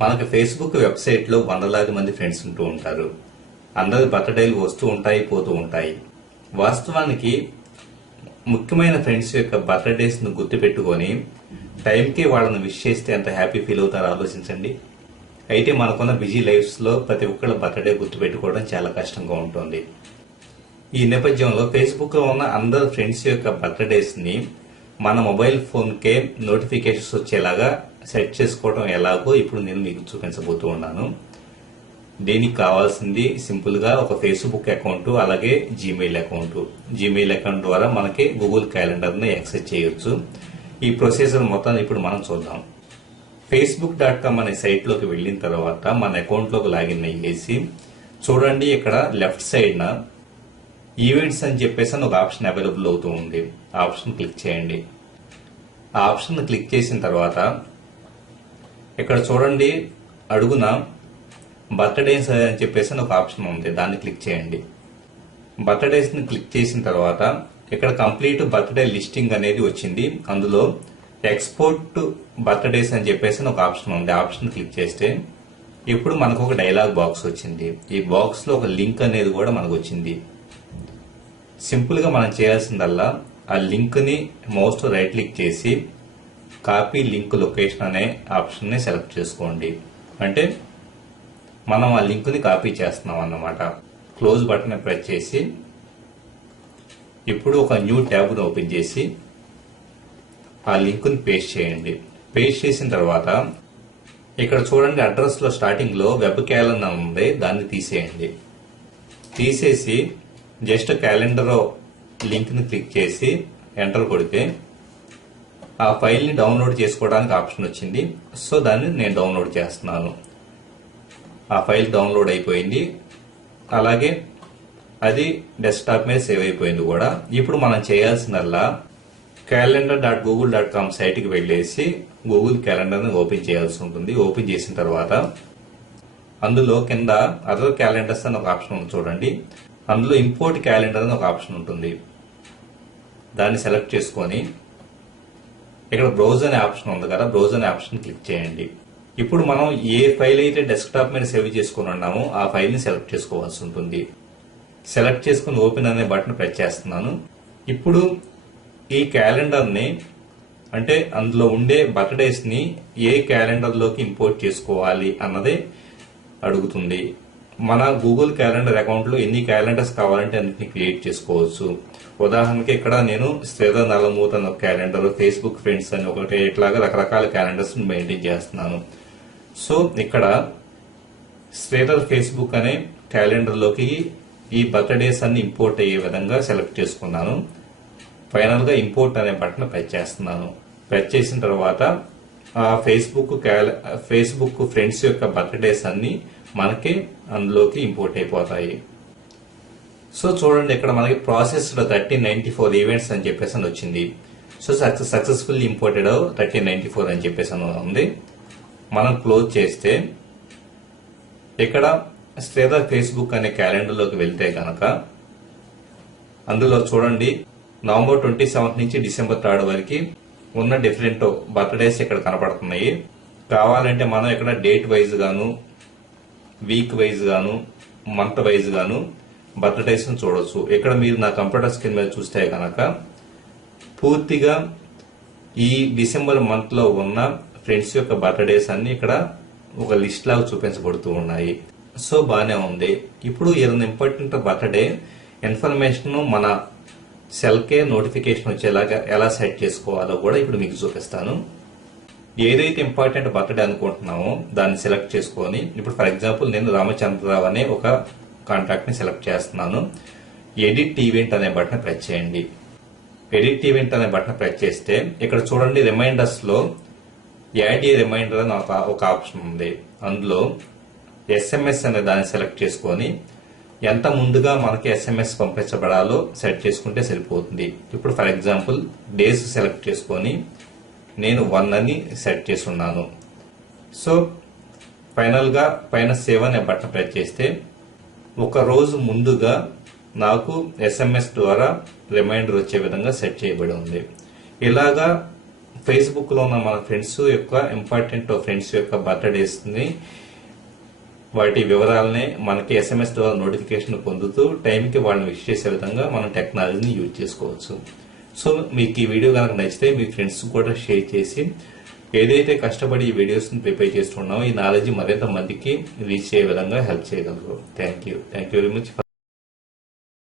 మనకి Facebook website లో వందలాది మంది ఫ్రెండ్స్ ఉంటూ ఉంటారు. అందరి బర్త్డేలు వస్తూ ఉంటాయి, పోతూ ఉంటాయి. వాస్తవానికి ముఖ్యమైన ఫ్రెండ్స్ యొక్క బర్త్డేస్ ను గుర్తు పెట్టుకొని టైంకి వాళ్ళని విష్ చేస్తే ఎంత హ్యాపీ ఫీల్ అవుతారో ఆలోచించండి. అయితే మనకున్న బిజీ లైఫ్స్ లో ప్రతి ఒక్కళ్ళ బర్త్డే గుర్తు పెట్టుకోవడం చాలా కష్టంగా ఉంటుంది. ఈ నేపథ్యంలో ఫేస్బుక్ లో ఉన్న అందరు ఫ్రెండ్స్ యొక్క బర్త్డేస్ ని మన మొబైల్ ఫోన్ కే నోటిఫికేషన్స్ వచ్చేలాగా సెట్ చేసుకోవడం ఎలాగో ఇప్పుడు నేను మీకు చూపించబోతూ ఉన్నాను. దీనికి కావాల్సింది సింపుల్ గా ఒక ఫేస్బుక్ అకౌంట్, అలాగే జీమెయిల్ అకౌంట్. జీమెయిల్ అకౌంట్ ద్వారా మనకి గూగుల్ క్యాలెండర్ ని యాక్సెస్ చేయొచ్చు. ఈ ప్రొసీజర్ మొత్తం ఇప్పుడు మనం చూద్దాం. facebook.com అనే సైట్ లోకి వెళ్లిన తర్వాత మన అకౌంట్ లోకి లాగిన్ అయ్యేసి చూడండి, ఇక్కడ లెఫ్ట్ సైడ్ న ఈవెంట్స్ అని చెప్పేసి ఒక ఆప్షన్ అవైలబుల్ అవుతూ ఉంది. ఆ ఆప్షన్ క్లిక్ చేయండి. ఆ ఆప్షన్ క్లిక్ చేసిన తర్వాత ఇక్కడ చూడండి, అడుగున బర్త్డేస్ అని చెప్పేసి ఒక ఆప్షన్ ఉంది. దాన్ని క్లిక్ చేయండి. బర్త్డేస్ ని క్లిక్ చేసిన తర్వాత ఇక్కడ కంప్లీట్ బర్త్డే లిస్టింగ్ అనేది వచ్చింది. అందులో ఎక్స్పోర్ట్ బర్త్డేస్ అని చెప్పేసి ఒక ఆప్షన్ ఉంది. ఆ ఆప్షన్ క్లిక్ చేస్తే ఇప్పుడు మనకు ఒక డైలాగ్ బాక్స్ వచ్చింది. ఈ బాక్స్ లో ఒక లింక్ అనేది కూడా మనకు వచ్చింది. సింపుల్ గా మనం చేయాల్సిందల్లా ఆ లింక్ ని మౌస్ తో రైట్ క్లిక్ చేసి కాపీ లింక్ లొకేషన్ అనే ఆప్షన్ ని సెలెక్ట్ చేసుకోండి. అంటే మనం ఆ లింక్ ని కాపీ చేస్తున్నాం అన్నమాట. క్లోజ్ బటన్ ప్రెస్ చేసి ఇప్పుడు ఒక న్యూ ట్యాబ్ ని ఓపెన్ చేసి ఆ లింక్ ని పేస్ట్ చేయండి. పేస్ట్ చేసిన తర్వాత ఇక్కడ చూడండి, అడ్రస్ లో స్టార్టింగ్ లో వెబ్ క్యాలెండర్ ఉంది, దాన్ని తీసేయండి. తీసేసి జస్ట్ క్యాలెండర్ లింక్ ని క్లిక్ చేసి ఎంటర్ కొడితే ఆ ఫైల్ ని డౌన్లోడ్ చేసుకోవడానికి ఆప్షన్ వచ్చింది. సో దాన్ని నేను డౌన్లోడ్ చేస్తున్నాను. ఆ ఫైల్ డౌన్లోడ్ అయిపోయింది. అలాగే అది డెస్క్టాప్ మీద సేవ్ అయిపోయింది కూడా. ఇప్పుడు మనం చేయాల్సిందల్లా calendar.google.com సైట్ కి వెళ్లేసి గూగుల్ క్యాలెండర్ ని ఓపెన్ చేయాల్సి ఉంటుంది. ఓపెన్ చేసిన తర్వాత అందులో కింద అదర్ క్యాలెండర్స్ అని ఒక ఆప్షన్ ఉంది చూడండి. అందులో ఇంపోర్ట్ క్యాలెండర్ అని ఒక ఆప్షన్ ఉంటుంది. దాన్ని సెలెక్ట్ చేసుకొని ఇక్కడ బ్రౌజ్ అనే ఆప్షన్ ఉంది కదా, బ్రౌజ్ అనే ఆప్షన్ క్లిక్ చేయండి. ఇప్పుడు మనం ఏ ఫైల్ అయితే డెస్క్టాప్ మీద సేవ్ చేసుకుని ఉన్నామో ఆ ఫైల్ ని సెలెక్ట్ చేసుకోవాల్సి ఉంటుంది. సెలెక్ట్ చేసుకుని ఓపెన్ అనే బటన్ ప్రెస్ చేస్తున్నాను. ఇప్పుడు ఈ క్యాలెండర్ ని, అంటే అందులో ఉండే బర్త్డేస్ ని ఏ క్యాలెండర్ లోకి ఇంపోర్ట్ చేసుకోవాలి అన్నదే అడుగుతుంది. మన గూగుల్ క్యాలెండర్ అకౌంట్ లో ఎన్ని క్యాలెండర్స్ కావాలంటే అన్నిటిని క్రియేట్ చేసుకోవచ్చు. ఉదాహరణకి ఇక్కడ నేను శ్రీధర్ నల్లమూత అనే క్యాలెండర్, ఫేస్బుక్ ఫ్రెండ్స్ అని ఒకటి, ఇట్లాగా రకరకాల క్యాలెండర్స్ మెయింటైన్ చేస్తున్నాను. సో ఇక్కడ శ్రీధర్ ఫేస్బుక్ అనే క్యాలెండర్ లోకి ఈ బర్త్డేస్ అన్ని ఇంపోర్ట్ అయ్యే విధంగా సెలెక్ట్ చేసుకున్నాను. ఫైనల్ గా ఇంపోర్ట్ అనే బటన్ ప్రెస్ చేస్తున్నాను. ప్రెస్ చేసిన తర్వాత ఆ ఫేస్బుక్ ఫ్రెండ్స్ యొక్క బర్త్డేస్ అన్ని మనకి అందులోకి ఇంపోర్ట్ అయిపోతాయి. సో చూడండి, ఇక్కడ మనకి ప్రాసెస్డ్ 1394 ఈవెంట్స్ అని చెప్పేసి వచ్చింది. సో సక్సెస్ఫుల్ ఇంపోర్టెడ్ 1394 అని చెప్పేసి ఉంది. మనం క్లోజ్ చేస్తే ఇక్కడ శ్రీధర్ ఫేస్బుక్ అనే క్యాలెండర్ లోకి వెళ్తే గనక అందులో చూడండి, నవంబర్ 27 నుంచి డిసెంబర్ 3 వరకు ఉన్న డిఫరెంట్ బర్త్డేస్ ఇక్కడ కనపడుతున్నాయి. కావాలంటే మనం ఇక్కడ డేట్ వైజ్ గాను, వీక్ వైజ్ గాను, మంత్ వైజ్ గాను బర్త్డేస్ ను చూడొచ్చు. ఇక్కడ మీరు నా కంప్యూటర్ స్క్రీన్ మీద చూస్తే కనుక పూర్తిగా ఈ డిసెంబర్ మంత్ లో ఉన్న ఫ్రెండ్స్ యొక్క బర్త్డేస్ అన్ని ఇక్కడ ఒక లిస్ట్ లాగా చూపించబడుతూ ఉన్నాయి. సో బానే ఉంది. ఇప్పుడు ఏదైనా ఇంపార్టెంట్ బర్త్డే ఇన్ఫర్మేషన్ మన సెల్ కే నోటిఫికేషన్ వచ్చేలాగా ఎలా సెట్ చేసుకోవాలో కూడా ఇప్పుడు మీకు చూపిస్తాను. ఏదైతే ఇంపార్టెంట్ బర్త్డే అనుకుంటున్నామో దాన్ని సెలెక్ట్ చేసుకొని, ఇప్పుడు ఫర్ ఎగ్జాంపుల్ నేను రామచంద్రరావు అనే ఒక కాంటాక్ట్ ని సెలెక్ట్ చేస్తున్నాను. ఎడిట్ ఈవెంట్ అనే బటన్ ప్రెస్ చేయండి. ఎడిట్ ఈవెంట్ అనే బటన్ ప్రెస్ చేస్తే ఇక్కడ చూడండి, రిమైండర్స్ లో యాడ్ ఏ రిమైండర్ అని ఒక ఆప్షన్ ఉంది. అందులో SMS అనే దాన్ని సెలెక్ట్ చేసుకొని ఎంత ముందుగా మనకి SMS పంపించబడాలో సెట్ చేసుకుంటే సరిపోతుంది. ఇప్పుడు ఫర్ ఎగ్జాంపుల్ డేస్ సెలెక్ట్ చేసుకొని నేను 1 అని సెట్ చేసి ఉన్నాను. సో ఫైనల్ గా పైన సేవ్ అనే బటన్ ప్రెస్ చేస్తే ఒక రోజు ముందుగా నాకు SMS ద్వారా రిమైండర్ వచ్చే విధంగా సెట్ చేయబడి ఉంది. ఇలాగా ఫేస్బుక్ లో ఉన్న మన ఫ్రెండ్స్ యొక్క ఇంపార్టెంట్ ఫ్రెండ్స్ యొక్క బర్త్డేస్ ని వాటి వివరాలని మనకి SMS ద్వారా నోటిఫికేషన్ పొందుతూ టైంకి వాళ్ళని విష్ చేసే విధంగా మనం టెక్నాలజీని యూజ్ చేసుకోవచ్చు. సో మీకు ఈ వీడియో కనుక నచ్చితే మీ ఫ్రెండ్స్ కూడా షేర్ చేసి ఏదైతే కష్టపడి ఈ వీడియోస్ ని ప్రిపేర్ చేస్తున్నామో ఈ నాలెడ్జ్ మరింత మందికి రీచ్ అయ్యే విధంగా హెల్ప్ చేయగలరు. Thank you very much.